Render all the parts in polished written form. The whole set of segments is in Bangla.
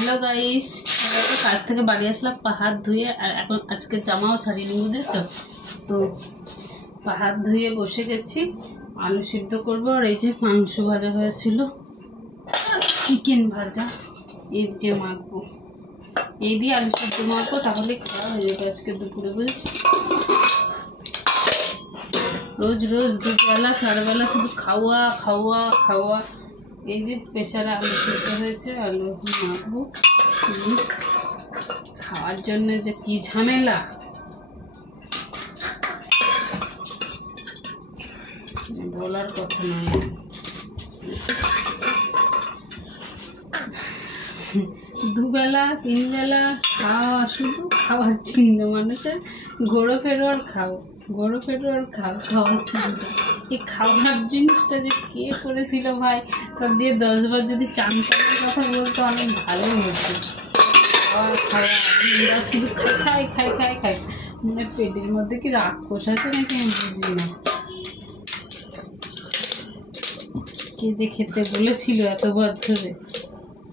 हेलो गाइस কাজ থেকে বাড়ি আসলাম পা হাত ধুয়ে আর এখন আজকে জামাও ছাড়িনি বুঝেছো তো পা হাত ধুয়ে বসে গেছি আলু সিদ্ধ করব আর এই যে মাংস ভাজা হয়েছিল চিকেন ভাজা এই যে মাখবো এই দিয়ে আলু সিদ্ধ মাখবো তাহলে খাওয়া হয়ে যাবে আজকে দুপুরে বুঝেছো রোজ রোজ দুবেলা সারাবেলা শুধু খাওয়া খাওয়া খাওয়া এই যে প্রেসারে আলু সিদ্ধ হয়েছে আলু মাখবো খাওয়ার জন্য যে কি ঝামেলা বলার কথা নয় দুবেলা তিনবেলা খাওয়া শুধু খাওয়ার চিন্তা মানুষের ঘোরো ফেরো আর খাও ঘোরো ফেরো আর খাও খাওয়ার চিন্তা এই খাওয়ার জিনিসটা যে কে করেছিল ভাই তার দিয়ে 10 বার যদি চান চানের কথা বলতো অনেক ভালো হতো খাওয়া খাওয়া শুধু খাই খাই খাই খাই খাই মানে পেটের মধ্যে কি রাক্ষস আছে নাকি আমি বুঝি না কে যে খেতে বলেছিল এতবার ধরে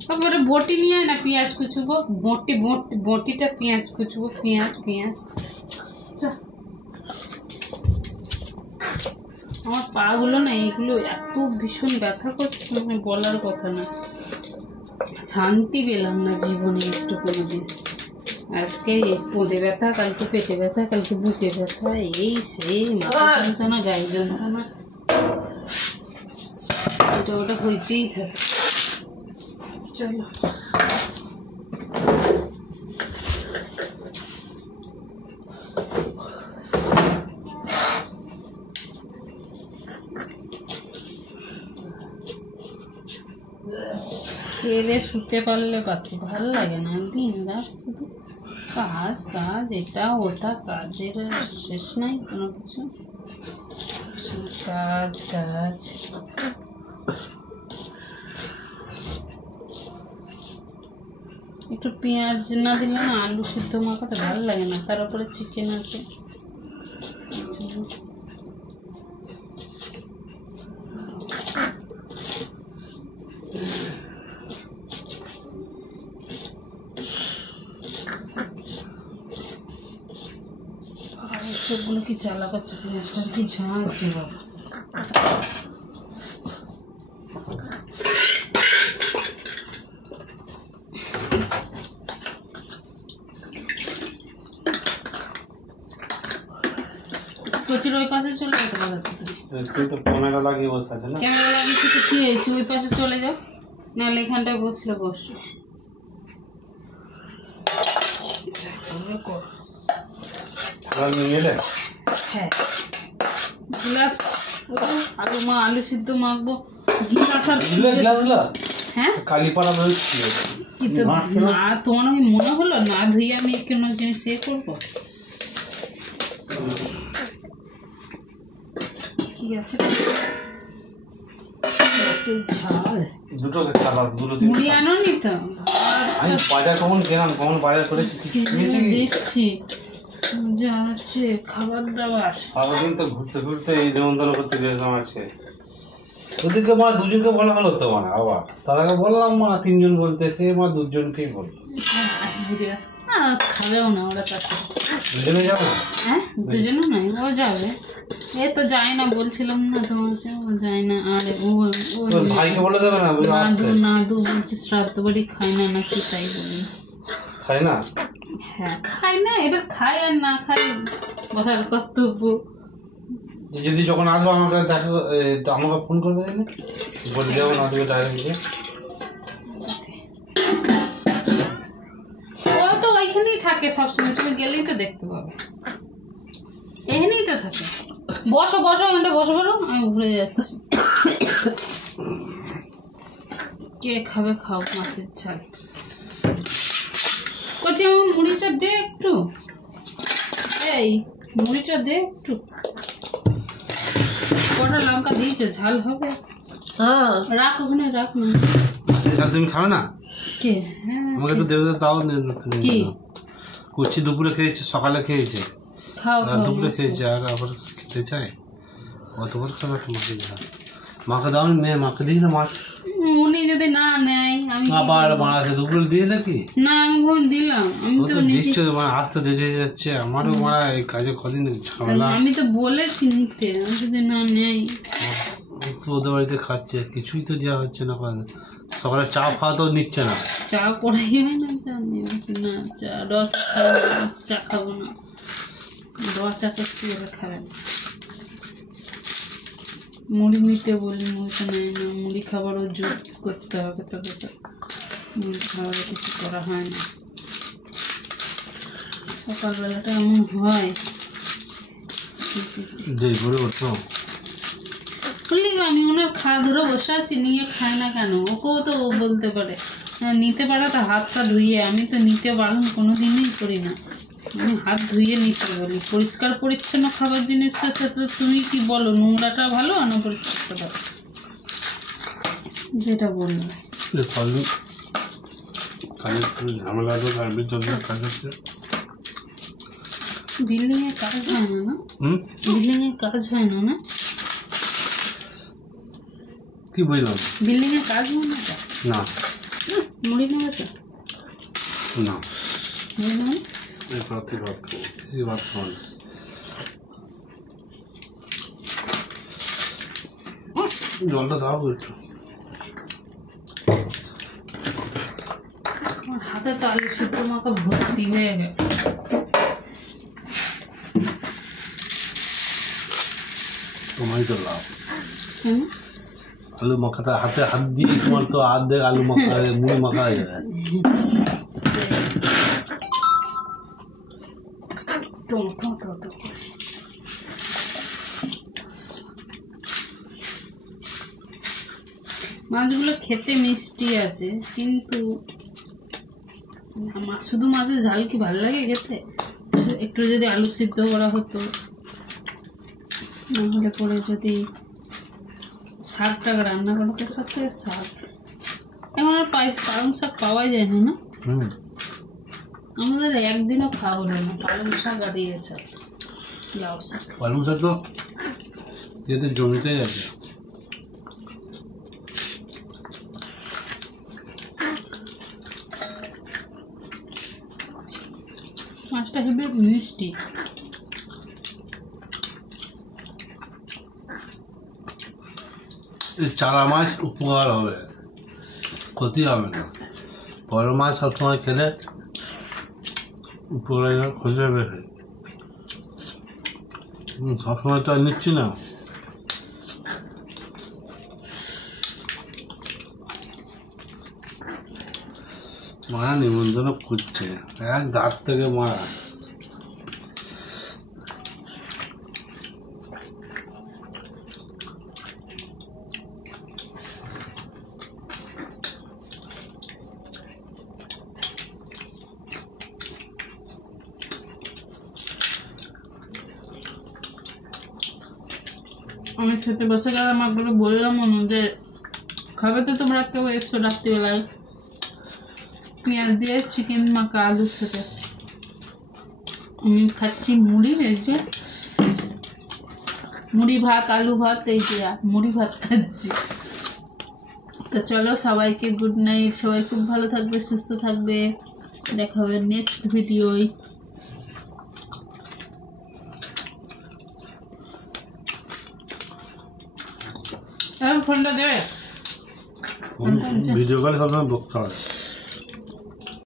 তারপরে বটি নিয়ে না পেঁয়াজ কুচবো বটিটা পেঁয়াজ কুচবো পেঁয়াজ আমার পাগুলো না এগুলো এত ভীষণ ব্যথা করছে মানে বলার কথা না শান্তি পেলাম না জীবনে একটু কোনোদিন আজকে পোদে ব্যথা কালকে পেটে ব্যথা কালকে বুকে ব্যথা এই সেই মাথা যন্ত্রণা গায়ে যন্ত্রণা এটা ওটা হইতেই থাকে চলো খেয়ে শুতে পারলে পাচ্ছি ভালো লাগে না দিন রাত শুধু কাজ কাজ এটা ওটা কাজের শেষ নাই কোনো কিছু কাজ কাজ একটু পেঁয়াজ না দিলে না আলু সিদ্ধ মাখাতে ভালো লাগে না তার উপরে চিকেন আছে সবগুলো কি চালা করছে পেঁয়াজটার কি ঝাঁক বাবা কচির ওই পাশে চলে যেতে পারো তো ক্যামেরা লাগিয়ে বসে আছে না ক্যামেরা লাগিয়ে তো কি হয়েছে ওই পাশে চলে যাও নাহলে এখানটায় বসলে বসো হ্যাঁ গ্লাস আলু সিদ্ধ মাখবো হ্যাঁ কালীপাড়া না তোমার আমি মনে হলো না ধুয়ে আমি কোনো জিনিস ইয়ে করবো কি আছে ঝাল দুটো মুড়ি আনো নি তো আমি বাজার কখন গেলাম কখন বাজার করেছি দেখছি যাচ্ছে খাবার দাবার সারাদিন তো ঘুরতে ঘুরতে এই নিমন্ত্রণ করতে গেলাম আছে ওদেরকে মানে দুজনকে বলা হলো তো মানে আবার তাদেরকে বললাম মানে তিনজন বলতে সে মানে দুজনকেই বললো বুঝে গেছে খাবেও না ওরা তার দুজনে যাবে হ্যাঁ দুজনে নয় ও যাবে এ তো যায় না বলছিলাম না তোমাকে ও যায় না আর ও ভাইকে বলে দেবে না নাদু বলছে শ্রাদ্ধ বাড়ি খায় না নাকি তাই বলি খায় না হ্যাঁ খায় না এবার খায় আর না খায় বলার কর্তব্য যদি যখন আসবো আমাকে দেখো আমাকে ফোন করবে বলে দেবো না তুমি ডাইরেক্ট ও তো ওইখানেই থাকে সবসময় তুমি গেলেই তো দেখতে পাবে এখানেই তো থাকে বসো বসো ওখানটা বসো বলো আমি ভুলে যাচ্ছি কে খাবে খাও মাছের ঝাল কচি আমার মুড়িটা দে একটু এই মুড়িটা দে একটু কটা লঙ্কা দিয়েছো ঝাল হবে হ্যাঁ রাখ ওখানে রাখ না ঝাল তুমি খাবে না কে হ্যাঁ আমাকে একটু দেবে তাও কি কুচি দুপুরে খেয়েছে সকালে খেয়েছে খাও দুপুরে খেয়েছে আর আবার খেতে চাই অতবার খাবে মাকে ঝাল মাকে দাও মেয়ে মাকে দিই না মাছ উনি যদি না নেয় আমি আবার মারাতে দুপুর দিয়ে নাকি না আমি ফোন দিলাম আমি তো নিশ্চয় মানে আসতে দেরি যাচ্ছে আমারও মারা এই কাজে কদিন ঝামেলা আমি তো বলেছি নিতে আমি যদি না নেই ওদের বাড়িতে খাচ্ছে কিছুই তো দেওয়া হচ্ছে না সকালে চা খাওয়া তো নিচ্ছে না চা করাই হয় না চা না চা চা খাবো না চা করছি ওরা খাবে না মুড়ি নিতে বলি মুড়িটা নেয় না মুড়ি খাবারও জোর করতে হবে তবে তো মুড়ি খাবারও কিছু করা হয় না সকালবেলাটা এমন হয় বললি আমি ওনার খাওয়া ধরে বসে আছি নিয়ে খায় না কেন ওকেও তো বলতে পারে নিতে পারে তো হাতটা ধুইয়ে আমি তো নিতে বারণ কোনো দিনই করি না আমি হাত ধুইয়ে নিতে বলি পরিষ্কার পরিচ্ছন্ন খাবার জিনিসটার সাথে তুমি কি বলো নোংরাটা ভালো না পরিষ্কারটা ভালো যেটা বলবে বিল্ডিংয়ের কাজ হয় না বিল্ডিংয়ের কাজ হয় না না কি বুঝলাম বিল্ডিংয়ের কাজ হয় না না মুড়ি নেবে তো না মুড়ি নেবে জলটা দাও একটু হাতে তো আলু সিদ্ধ মাখা ভর্তি হয়ে গেল তোমারই তো লাভ আলু মাখাটা হাতে হাত দিয়ে তোমার তো আর্ধেক আলু মাখা মুড়ি মাখা হয়ে যায় মাছগুলো খেতে মিষ্টি আছে কিন্তু শুধু মাছের ঝাল কি ভালো লাগে খেতে একটু যদি আলু সিদ্ধ করা হতো নাহলে পরে যদি শাকটাকে রান্না করা হতো সব থেকে শাক এখন আর পালং শাক পাওয়াই যায় না না আমাদের একদিনও খাওয়া হলো না পালং শাক আর ইয়ে শাক লাউ শাক পালং শাক তো এতে জমিতেই আছে মাছটা হেবি মিষ্টি চারা মাছ উপকার হবে ক্ষতি হবে না বড় মাছ সবসময় খেলে উপকার ক্ষতি হবে সবসময় তো আর নিচ্ছি না মারা নিমন্ত্রণ করছে এক দাঁত থেকে মারা আমি খেতে বসে গেলাম একবারে বললাম যে খাবে তো তোমরা কেউ এসো রাত্রিবেলায় পেঁয়াজ দিয়ে চিকেন মাখা আলুর সাথে আমি খাচ্ছি মুড়ি এই যে মুড়ি ভাত আলু ভাত এই যে মুড়ি ভাত খাচ্ছি তো চলো সবাইকে গুড নাইট সবাই খুব ভালো থাকবে সুস্থ থাকবে দেখা হবে নেক্সট ভিডিওয় ফোনটা দে ভিডিও কলে সবসময় বকতে হয়